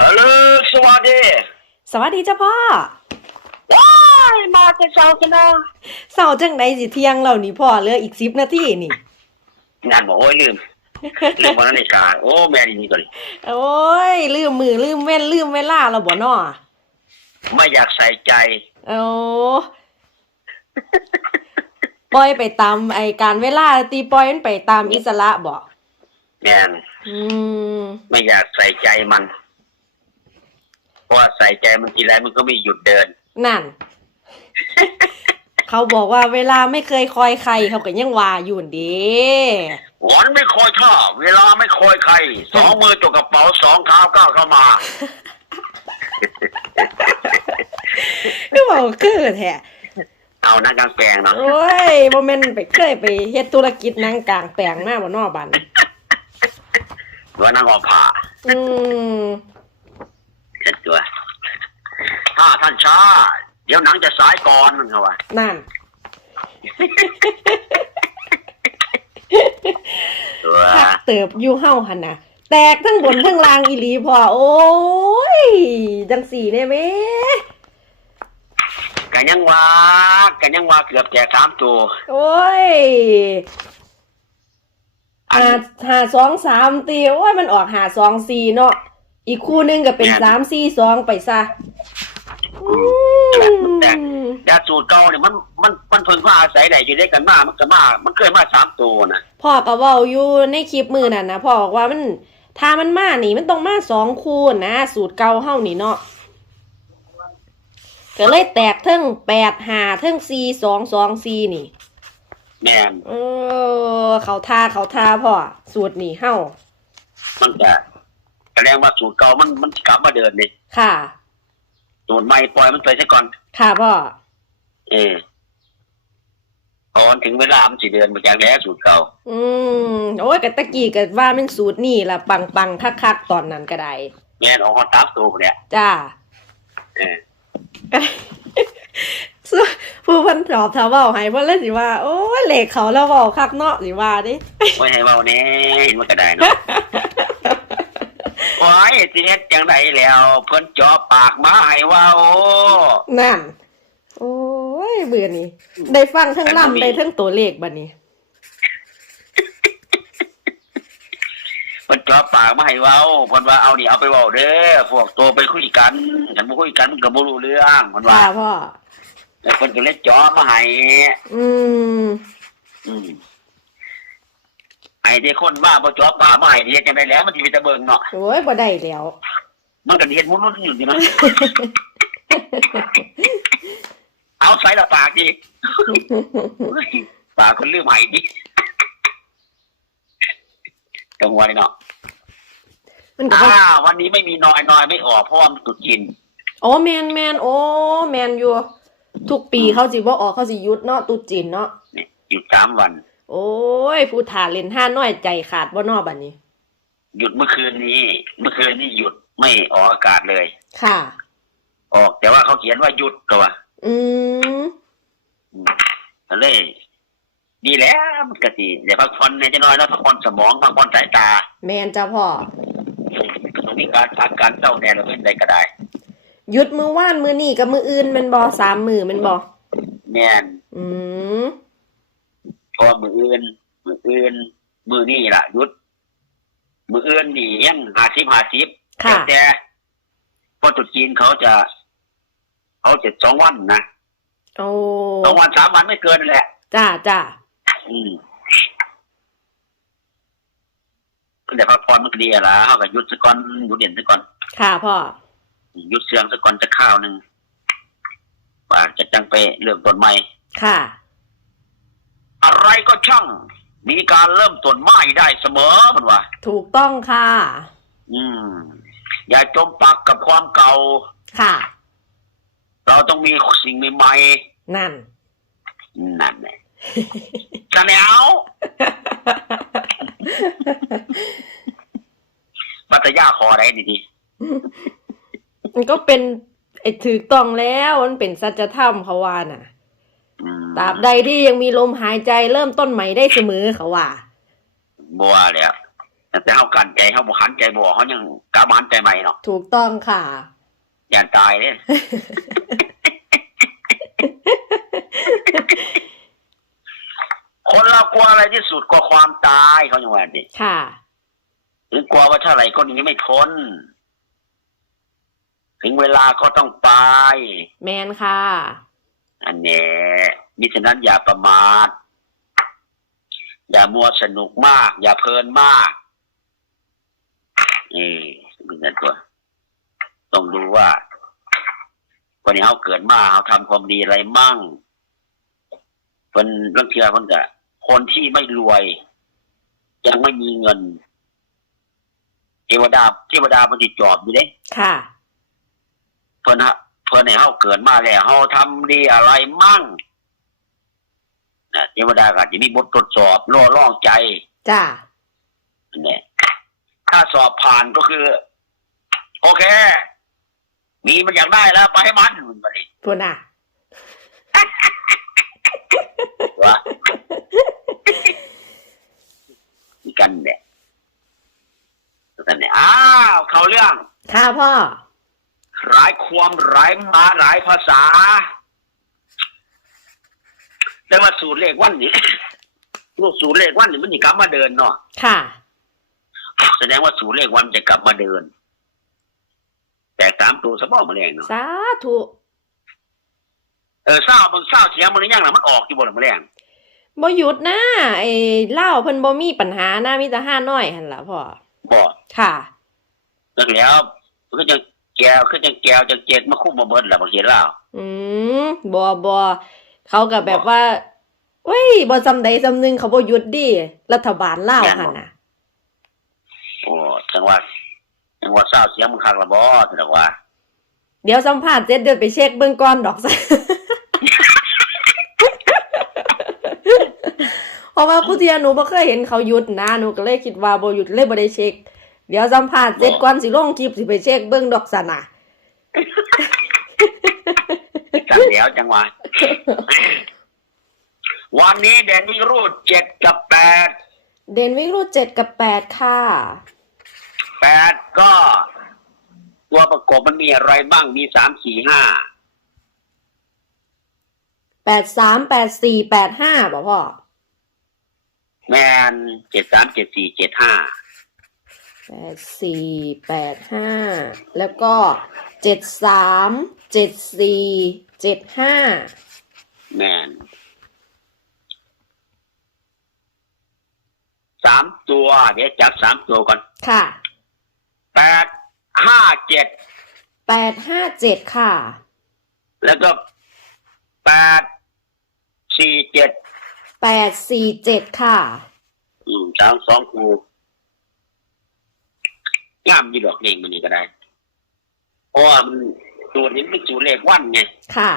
ฮัลโหลสวัสดีสวัสดีจ้าพ่อ ว้ายมาแต่เช้ากันนะเสาร์จังไดสิเที่ยงแล้วนี่พ่อเหลืออีกสิบนาทีนี่ งานบอกโอ้ยลืมลืมวันนาฬิกาโอ้แม่ดีนี่ก่อนโอ้ย ลืมมือลืมเว้นลืมเวลาแล้วบ่น้อไม่อยากใส่ใจ โอ้ปล่อยไปตามไอการเวลาตีปล่อยมันไปตามอิสระบ่แม่นอืมไม่อยากใส่ใจมัน เพราะว่าใส่ใจมันทีไรมันก็ไม่หยุดเดิน นั่น เขาบอกว่าเวลาไม่เคยคอยใครเขาก็ยังว่าอยู่นั่นเดีวันไม่คอยท่าเวลาไม่คอยใคร สองมือจกกระเป๋าสองเท้าก้าวเข้ามา ก็บอกคือแท้เอานักกลางแปลงเนาะโอ้ยบ่แม่นไปเคยไปเฮ็ดธุรกิจนางกลางแปลงมาบ่น้อบัดนว่านั่งออกผ่า อืม เช็ดตัวถ้าท่านช้า เดี๋ยวหนังจะสายก่อนมันเขาว่านั่น ตัวคักเติบอยู่เฮาหั่นน่ะแตกทั้งบนทั้งล่างอีหลีพ่อโอ้ย จังสี่แน่แม่กันยังว่ากันยังว่าเกือบแจกสามตัวโอ้ยอันหาหาสองสามตีโอ้ยมันออกหาสองสี่เนาะ อีกคู่หนึงก็เป็นแม่นสามสี่สองไปซะอืมยาสูตรเก่าเนี่ยมันมันมันเพิ่งมาอาศัยได้อยู่ด้วยกันมามันก็มา มันเคยมาสามตัวนะพ่อก็เว้าอยู่ในคลิปมือนั่นนะพ่อบอกว่ามันถ้ามันมานี่มันต้องมาสองคู่นะ สูตรเก่าเฮานี่เนาะก็เลยแตกเทั้งแปดหาเทั้งสี่สองสองสี่นี่ แม่นเออ เขาท่าเขาท่าพ่อสูตรนี่เฮามันจะ แสดงว่าสูตรเก่ามันมันกลับมาเดินนี่ค่ะ สูตรใหม่ปล่อยมันไปซะก่อน ค่ะพ่อ เออพอมันถึงเวลามันสิเดินมาจากแล้วสูตรเก่า อืมโอ้ยกะตะกี้ก็ว่ามันสูตรนี่ละปังปังคักคักๆตอนนั้นก็ได้แม่นออกฮอตตามตัวเนี่ยจ้า เออซึ่งผู้เพันตอบถ้าเว้าให้เพิ่นเลยสิว่า โอ้ยเลขเขาแล้วเว้าคักเนาะสิว่าดิไว้ให้เบาแน่เห็นมันก็ได้เนาะ โอ้ยสิเฮ็ดจังไดแล้ว เพิ่นจ่อปากมาให้เว่าโอ้ นั่น โอ้ยเบื่อนี่ได้ฟังทั้งล่ำได้ทั้งตัวเลขบัดนี้ เพิ่นจ่อปากมาให้เว้าเพิ่นว่าเอานี่เอาไปเว้าเด้อพวกตัวไปคุยกันฉันบ่คุยกันมันก็บ่รู้เรื่องเพิ่นว่าค่ะพ่อ แล้วเพิ่นก็เลยจ่อมาให้อืม อืม ไอ้ที่คนว่าบ่จ่อปากมาให้นี่เฮ็ดจังไดแล้วมันสิมีแต่เบิ่งเนาะโอ้ยบ่ได้แล้ว มันก็เฮ็ดมุนๆอยู่นี่เนาะเอาใส่ละปากดิปากคนลืมให้ดิจังหวะนี้เนาะมันก็อ่าบ่วันนี้ไม่มีน้อยน้อยไม่ออกเพราะว่ามันตรุดจีนโอ้แมนแมนโอ้แมนอยู่ ทุกปีเขาสิบ่ออกเขาสิหยุดเนาะตุดจีนเนาะเนี่ยหยุดสามวัน โอ้ยผู้ถ่าเล่นห้าน้อยใจขาดบ่นอบัดนี้ หยุดเมื่อคืนนี้ เมื่อคืนนี้หยุดไม่ออกอากาศเลย ค่ะ ออก แต่ว่าเขาเขียนว่าหยุดก็ว่าอืมอืมก็เลยดีแล้วมันก็ดีเดี๋ยวพักผ่อนในจะน้อยแล้วพักผ่อนสมองพักผ่อนสายตา แมนจ้าพ่ออืมก็ต้องมีการพักการเศร้าแน่เราเป็นใดก็ได้หยุดมือว่านมือนี่กับมืออื่นแมันบ่สามมือแมันบ่แม่นอืม เพราะว่ามืออื่น มืออื่น มือนี่ล่ะหยุด มืออื่นนี่ยังห้าสิบห้าสิบค่ะ แต่พอตรุษจีนเขาจะเขาจะสองวันนะโอ้สองวันสามวันไม่เกินนั่นแหละ จ้าจ้าอืมก็เดี๋ยวพักผ่อนมันก็ดีอะล่ะเขาก็หยุดสักก่อนหยุดเด่นสักก่อนค่ะพ่อ หยุดเสียงสักก่อนจะข้าวหนึ่งว่าจะจังไปเริ่มต้นใหม่ค่ะ อะไรก็ช่าง มีการเริ่มต้นใหม่ได้เสมอมันว่า ถูกต้องค่ะ อืม อย่าจมปักกับความเก่า ค่ะ เราต้องมีสิ่งใหม่นั่นๆนั่นแหละจะแนวปัตยาคออะไรดีมันก็เป็นไอ้ถูกต้องแล้ว มันเป็นสัจธรรมเขาว่าน่ะๆอืม ตราบใดที่ยังมีลมหายใจเริ่มต้นใหม่ได้เสมอเขาว่าบัวแล้วเอแต่เฮากันใจเฮาบ่หันใจบ่เฮายังกล้ามาหันใจใหม่เนาะถูกต้องค่ะ อย่าตายเด้คนเรากลัวอะไรที่สุดกลัวความตายเขาอย่างว่าดิค่ะหรือกลัวว่าเท่าไหร่ก็หนีไม่พ้นถึงเวลาก็ต้องไป แมนค่ะ อันเนี้มิฉะนั้นอย่าประมาท อย่ามัวสนุกมาก อย่าเพลินมากนี่เป็นนั่นตัวต้องดูว่าวันนี้เขาเกิดมาเขาทำความดีอะไรมั่งเป็นเรื่องเทียคนกะคนที่ไม่รวย ยังไม่มีเงินเทวดาเทวดามันติดจอบอยู่เด้ค่ะเพิ่นฮะ เพิ่นให้เฮาเกิดมาแล้วเฮาทำดีอะไรมั่งนะเทวดาก็อาจจะมีบททดสอบล่อล่องใจจ้าเนี่ยถ้าสอบผ่านก็คือ โอเค มีมันอยากได้แล้ว ไปให้มันมันไปพูดน่ะวะมีกันเนี่ยนั่นเนี่ยอ้าว เขาเรื่องค่ะพ่อ หลายความหลายมาหลายภาษา แต่ว่าสูตรเลขวันนี้ลูกสูตรเลขวันนี้มันจะกลับมาเดินเนาะค่ะ แสดงว่าสูตรเลขวันจะกลับมาเดิน แต่สามตัวสมองมาแรงเนาะสาธุเออเศร้ามึงเศร้าเสียงมันหรือยังล่ะมันออกอยู่บนมาแรงบ่หยุดนะไอ้เล่าวเพิ่นบ่มีปัญหานะมีแต่ห้าน้อยหั่นล่ะพ่อบอกค่ะแล้วแล้วก็จะ แก้วก็จะแก้วจะเจ็ดมาคุ้มมาเบิ้ลแหละบางทีเล่าอืมบ่บ่เขาก็แบบว่าเว้ยบ่ซำใดซำหนึงเขาบ่หยุดดิรัฐบาลลาวหั่นน่ะโอ้จังหวัดจังหวัดเศร้าเสียงมึงคักละบ่จังหว่า เดี๋ยวสัมภาษณ์เสร็จเดี๋ยวไปเช็คเบื้องก่อนดอกซะเพราะว่าผู้เทียหนูบ่เคยเห็นเขาหยุดนะหนูก็เลยคิดว่าบ่หยุดเลยบ่ได้เช็ค เดี๋ยวสัมภาษณ์เสร็จก่อนสิลงคลิปสิไปเช็คเบื้องดอกซะนะจังเดียวจังหวะวันนี้แดนนี่รูดเจ็ดกับแปดเด่นวิ่งรูดเจ็ดกับแปดค่ะแปดก็ ตัวประกบมันมีอะไรบ้างมีสามสี่ห้าแปดสามแปดสี่แปดห้าบ่พ่อแมนเจ็ดสามเจ็ดสี่เจ็ดห้า แปดสี่แปดห้าแล้วก็เจ็ดสามเจ็ดสี่เจ็ดห้าแมนสามตัว เดี๋ยวจับสามตัวก่อนค่ะแปดห้าเจ็ดแปดห้าเจ็ดค่ะ แล้วก็แปดสี่เจ็ดแปดสี่เจ็ดค่ะ อืมสามสองคู งามดีดอกเองมันนี่ก็ได้เพราะว่ามันสูตรนี้เป็นสูตรเลขวันไงค่ะ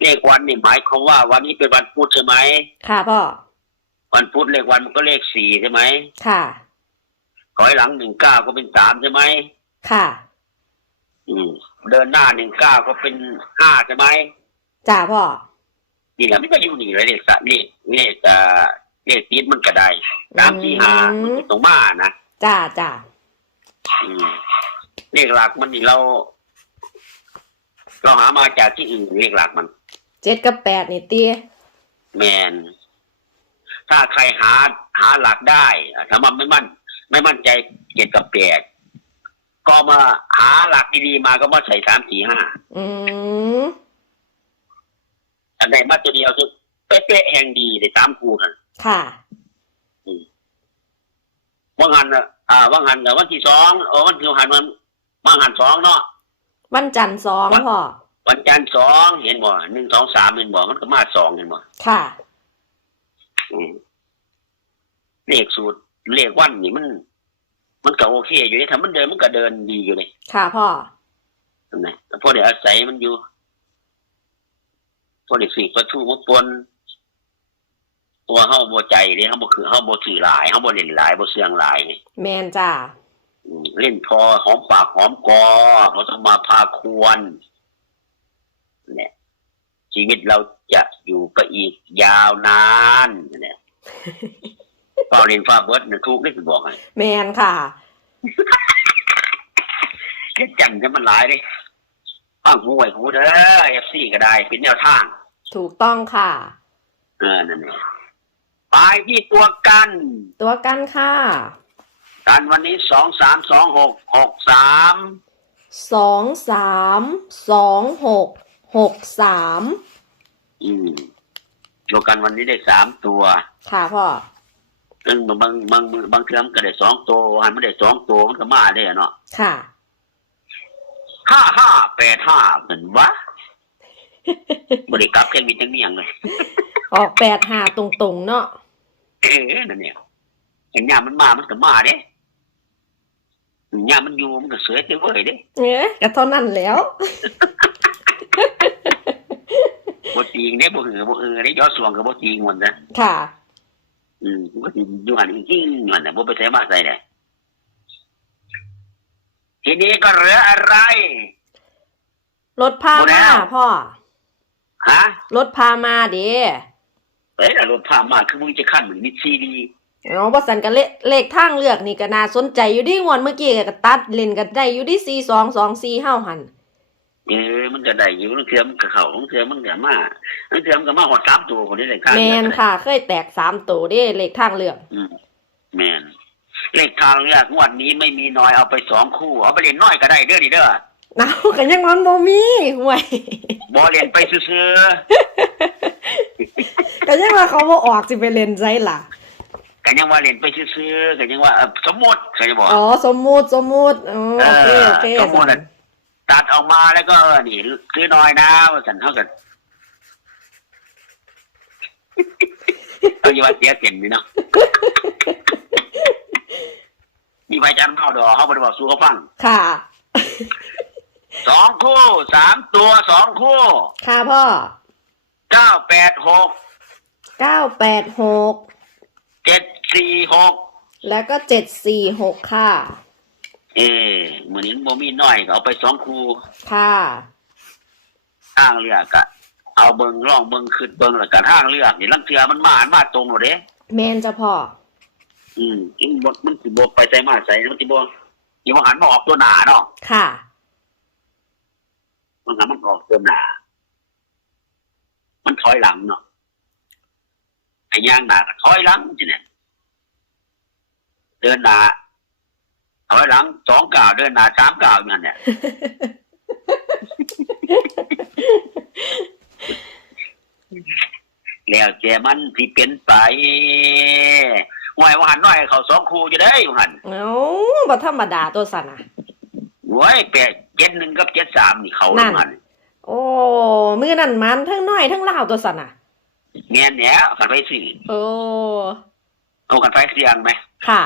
เลขวันนี่หมายความว่าวันนี้เป็นวันพุธใช่ไหมค่ะพ่อวันพุธเลขวันมันก็เลขสี่ใช่ไหมค่ะถอยหลังหนึ่งเก้าก็เป็นสามใช่ไหมค่ะ อืม เดินหน้าหนึ่งเก้าก็เป็นห้าใช่ไหมจ้าพ่อนี่แหละมันก็อยู่นี่เลยเลขสะเลขเลขเอ่อเลขติดมันก็ได้สามสี่ห้ามันก็ตรงมานะจ้าจ้า อืมเลขหลักมันนี่เรา เราหามาจากที่อื่นเลขหลักมัน เจ็ดกับแปดนี่เตี้ยแมน ถ้าใครหาหาหลักได้อะถ้ามันไม่มั่น ไม่มั่นใจเจ็ดกับแปดก็มาหาหลักดีๆมาก็มาใส่สามสี่ห้าอืมอันไหนมาตัวเดียวคือเป๊ะๆแห่งดีเลยสามคูน่ะค่ะ ว่างานน่ะอ่าว่างานกับวันที่สองเออวันที่หันวันว่างานสองเนาะวันจันทร์สองพ่อวันจันทร์สองเห็นบ่หนึ่งสองสามเห็นบ่มันก็มาสองเห็นบ่ค่ะอืมเลขสูตรเลขวันนี่มัน มันก็โอเค อยู่นี่ถ้ามันเดินมันก็เดินดีอยู่เลยค่ะพ่อเห็นไหมแต่พอเดี๋ยวอาศัยมันอยู่พอเดี๋ยวสี่ประตูมันปน ตัวเฮาบ่ใจเลยเฮาบ่คือเฮาบ่ถือหลายเฮาบ่เล่นหลายบ่เสื่องหลายไงแมนจ้าอืมเล่นพอหอมปากหอมคอเราต้องมาพาควรเนี่ยชีวิตเราจะอยู่ไปอีกยาวนานเนี่ยเป่าเรียนฟ้าเบิร์ดเนี่ยถูกได้สิบอกให้แมนค่ะ เฮ็ดจังจะมันหลายเดิฟังหูไว้หูเด้อเอฟซีก็ได้เป็นแนวทาง ถูกต้องค่ะ เออนั่นเอง ไปที่ตัวกัน ตัวกันค่ะ กันวันนี้สองสามสองหกหกสามสองสามสองหกหกสามอืมตัวกันวันนี้ได้สามตัว ค่ะพ่อซึ่งบางบางบางบางเทอมก็ได้สองตัวอันไม่ได้สองตัวมันก็มาได้อะเนาะค่ะห้าห้าแปดห้าเหมือนวะบริกรับแค่มีทั้งเมียงเลย ออกแปดหาตรงๆเนาะ เออนั่นเนี่ยเห็นยามมันมามันก็มาเด้ยามมันอยู่มันก็เสือเจ้าเว้ยเด้เอ๊ะก็เท่านั้นแล้วบ่จริงเด้บ่หือบ่เออเด้ยอดสวงก็บ่จริงหมดนะค่ะ อืมบ่จริงอยู่หันจริงๆมันน่ะบ่ไปใส่มาใส่ได้ทีนี้ก็เหลืออะไรรถพาหมดแล้มาวพ่อฮะรถพามาเด้ เอ้ยรถผ่านมาคือมึงจะขั้นเหมือนมิดซีดีเอาบ่สันกันเลเลขทางเลือกนี่ก็น่าสนใจอยู่ดิงวนเมื่อกี้ก็ตัดเล่นกันได้อยู่ดิสี่สองสองสี่เฮาหันเออมันก็ได้อยู่บางเทื่อมันก็เข้าบางเทื่อมันก็มาบางเทื่อมันก็มาหอดสามตัวคนนี้เลยข้างแมนค่ะ เคยแตกสามตัวเด้เลขทางเลือกอืมแมนเลขทางเลือกงวดนี้ไม่มีน้อยเอาไปสองคู่ เอาไปเล่นน้อยก็ได้เด้อดิเด้อเอากันยังมันบ่มีห่วยบอเล่นไปซื่อ กันยังว่าเขาบ่ออกสิไปเล่นไสล่ะๆก็ยังว่าเล่นไปซื่อๆก็ยังว่าเอ่อสมมติเขาจะบอกอ๋อสมมุติสมมุติอ๋อโอเคโอเคสมมุติอะตัดออกมาแล้วก็เออนี่ซื้อน้อยนะว่าสันเท่ากันเอาอย่าว่าเสียเสียงนี่เนาะมีใบจันทร์เข้าดอกเขาบริบอกสู้เขาฟังค่ะสองคู่สามตัวสองคู่ค่ะพ่อเก้าแปดหก เก้าแปดหกเจ็ดสี่หกแล้วก็เจ็ดสี่หกค่ะ เออเหมือนนี้โมมีน้อยก็เอาไปสองคู่ค่ะห้างเลือกอะเอาเบิงร่องเบิงขึ้นเบิงแล้วกันห้างเลือกนี่ลังเทือมันมาอันมาตรงหมดเด้แมนจะพ่ออืมมันบดมันสิบกไปใส่มาใส่มันสิบกอย่ามาหันมาออกตัวหนาเนาะค่ะมันหันมันออกตัวหนามันถอยหลังเนาะ ไอ้ย่างหนาก็ถอยหลังจีเนี่ยเดินหนาถอยหลังสองก้าวเดินหนาสามก้าวอย่างนั้นเนี่ยแล้วแจมันที่เป็นไปหวยว่าหันน้อยเขาสองครูจะได้ว่าหันเอ้าบ่ธรรมดาตัวสันอะหวยแปดเจ็ดหนึ่งกับเจ็ดสามนี่เขานั่นหันโอ้มือนั่นมันทั้งน้อยทั้งลาวตัวสันอะ เงี้ยเนี้ยขันไปสี่โอ้เอาขันไปเสียงไหมค่ะ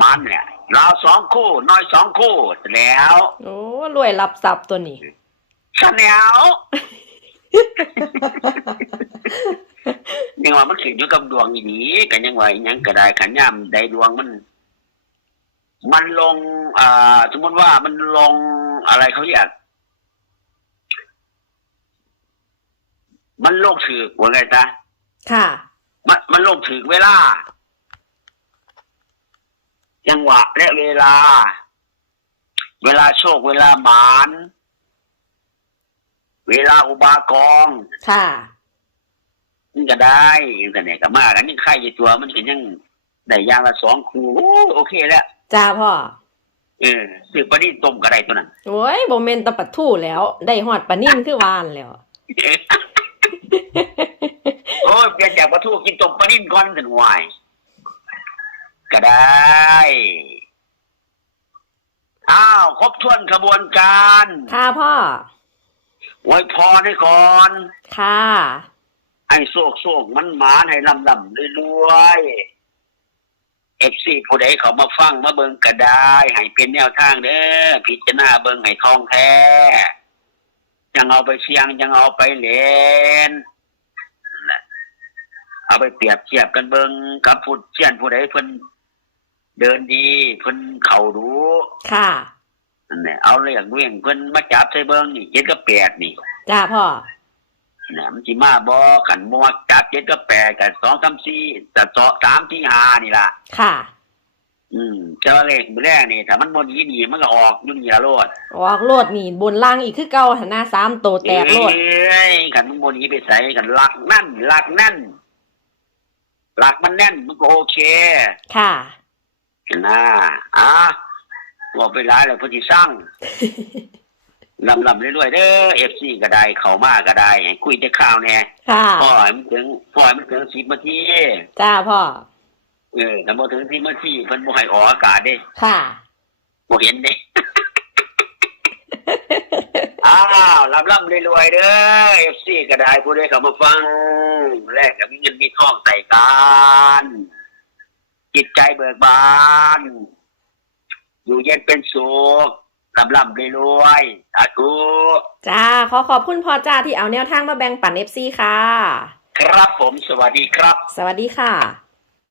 มันเนี่ยเราสองคู่ น้อยสองคู่แล้ว โอ้รวยรับทรัพย์ตัวนี้ชาแนลยังว่ามันขึ้นอยู่กับดวงอีนี้กันยังว่าอีหยังก็ได้ขันย่ำได้ดวงมัน มันลง อ่า สมมติว่ามันลงอะไรเขาเรียก มันโลกถือว่าไงจ๊ะค่ะ มันมันโลกถือเวลา จังหวะและเวลา เวลาโชคเวลาหมาน เวลาอุบากองค่ะมันก็ได้แต่เนี่ยก็มากันยังไข่อยู่ตัวมันก็ยังได้อยางละสองคูโอ้โอเคแล้วจ้าพ่อเออสืบปลานี่ต้มก็ได้ตัวนั้นโอ้ยบ่แม่นแตะปัดทู่แล้ว ได้ฮอดปลานิ่มคือวานแล้ว โอ้ยเปลี่ยนจากปลาทูกินต้มปลานิ่ก่อนถึงวายก็ได้ อ้าวครบถ้วนขบวนการค่ะพ่อไว้พรให้ก่อน ค่ะให้โศกโศกมันหมานให้ลำลำรวยๆเอฟซีผู้ใดเขามาฟังมาเบิ่งก็ได้ให้เป็นแนวทางเด้อพิจารณาเบิ่งให้ทองแท้ ยังเอาไปเชียงยังเอาไปเล่นน่ะเอาไปเปรียบเทียบกันเบิ่งกับผู้เชียนผู้ใดเพิ่นเดินดีเพิ่นเข่ารู้ค่ะนั่นแหละเอาเรื่องเรื่องเพิ่นมาจับใส่เบิ่งนี่เจ็ดกับแปดนี่จ้าพ่อเนี่ยมันสิมาบ่ขันมัวจับเจ็ดก็แปดกับสองสามสี่แต่สองสามที่ห้านี่ล่ะค่ะ อืมเจ้าเลขมือแรกนี่ถ้ามันบนนี้ดีมันก็ออกอยุ่นอย่าโลดออกโลดนี่บนล่างอีกคือเก่าหันหน้าสามโตแตกโลดเอ้ยขันมันบนนี้ไปใส่กันหลักนั่นหลักนั่นหลักมันแน่นมันก็โอเค ค่ะนะอะบอกไปหลายเลยพอดีสร้างลำลำเรื่อยๆเด้อเอฟซีก็ได้ เข้ามาก็ได้ให้คุยแต่ข่าวแน่ค่ะพ่อให้มันถึงพ่อให้มันถึงสิบนาทีจ้าพ่อ เออถ้าบ่ถึงสิบนาทีเพิ่นบ่ให้ออกอากาศเด้ค่ะบ่เห็นเด้ อ้าวลำลำรวยๆเด้อเอฟซีก็ได้ผู้ใดเข้ามาฟัง แรกก็มีเงินมีทองใส่กันจิตใจเบิกบาน อยู่เย็นเป็นสุขลำลำรวยๆสาธุจ้าขอขอบคุณพ่อจ้าที่เอาแนวทางมาแบ่งปันเอฟซีค่ะ ครับผมสวัสดีครับ สวัสดีค่ะ